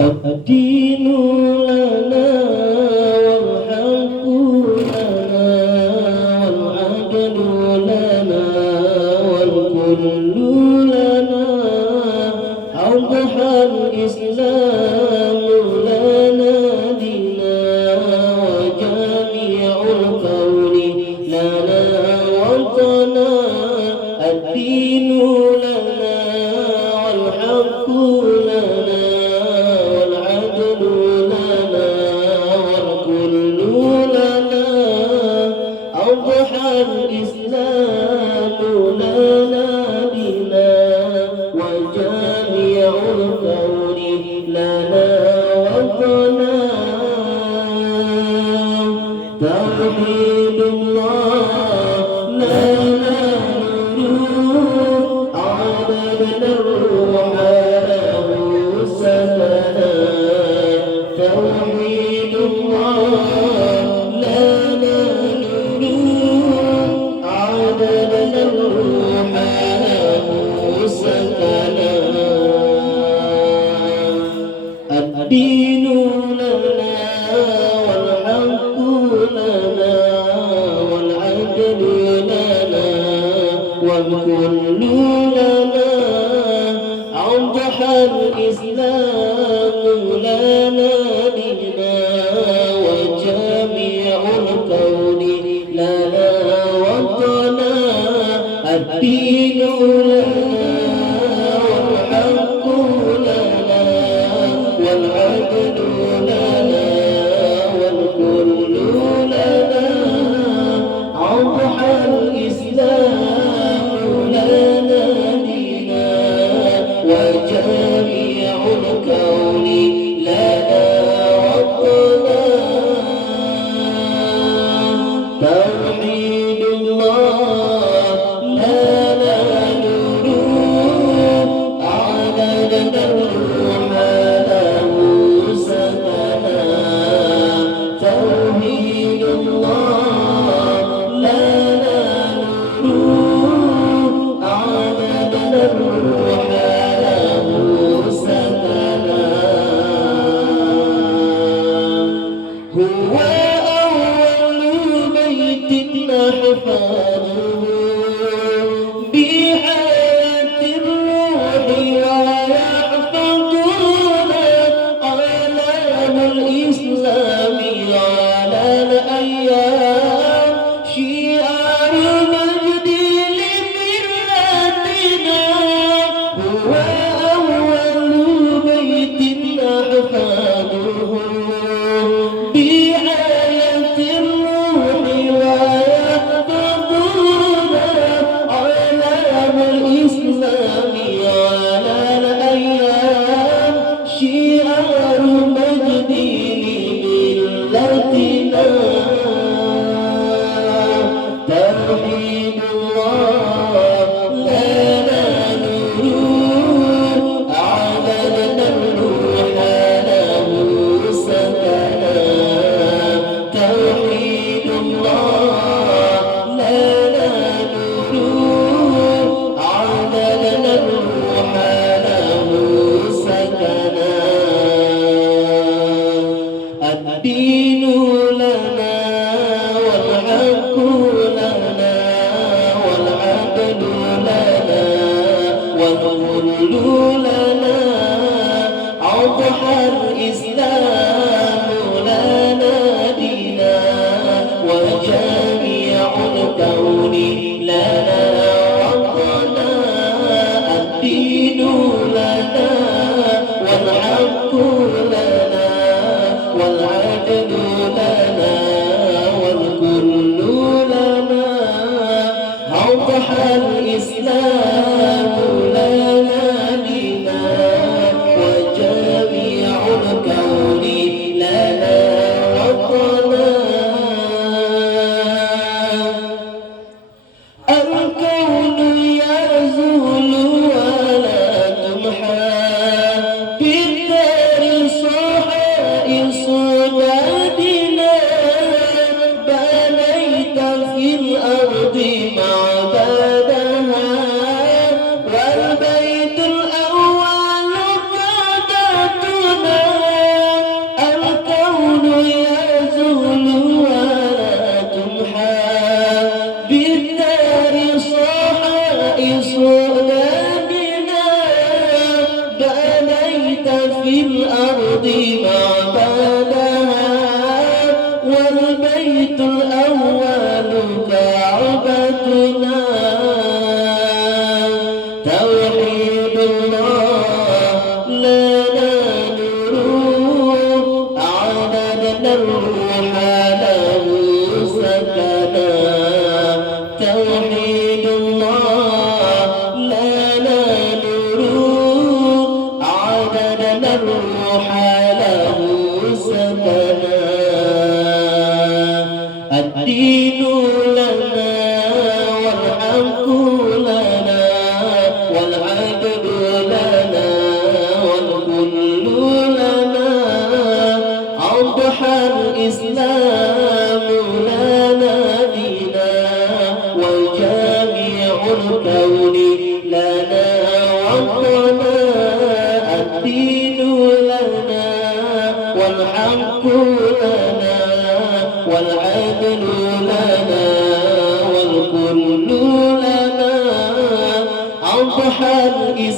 الدين لنا والحق لنا والعدل لنا والكل لنا أضحى الإسلام لنا دينا وجميع الكون لنا وطنا الدين لنا والحق لنا والعدل لنا والكل لنا أضحى الإسلام لنا دينا وجميع الكون لنا وطنا توحيد الله لنا نور عبدنا الروح له سكنا توحيد الله لنا نور عبدنا الروح له سكنا الدين لنا والحق لنا والعدل لنا والكل لنا أضحى الإسلام لنا دينا وجميع الكون لنا وطنا الدين لنا والحق لنا والعدل لنا والكل لنا أضحى الإسلام لنا دينا وجميع الكون لنا وطنا توحيد الله لنا نور عددنا الروح له سكنا توحيد الله لنا نور عددنا الروح له سكنا هو أول بيت نحفظه بحياة الروح ويحفظنا علام الإسلام على الأيام شعار مجد لملتنا هو أول بيت نحفظه بآية الروح ويحفظنا علام الإسلام على الأيام شعار مجد لملتنا توحيد الله لنا نور عددنا الروح له سكنا توحيد الله لنا نور عددنا الروح له سكنا الدين لنا والحق لنا والعدل لنا والكل لنا أضحى الإسلام لنا دينا وجميع الكون لنا وطنا الدين لنا والحق لنا والعدل لنا والكل لنا أضحى الإسلام لنا دينا وجميع الكون لنا ربنا الدين لنا والحق لنا والعدل لنا والكل لنا أضحى الإسلام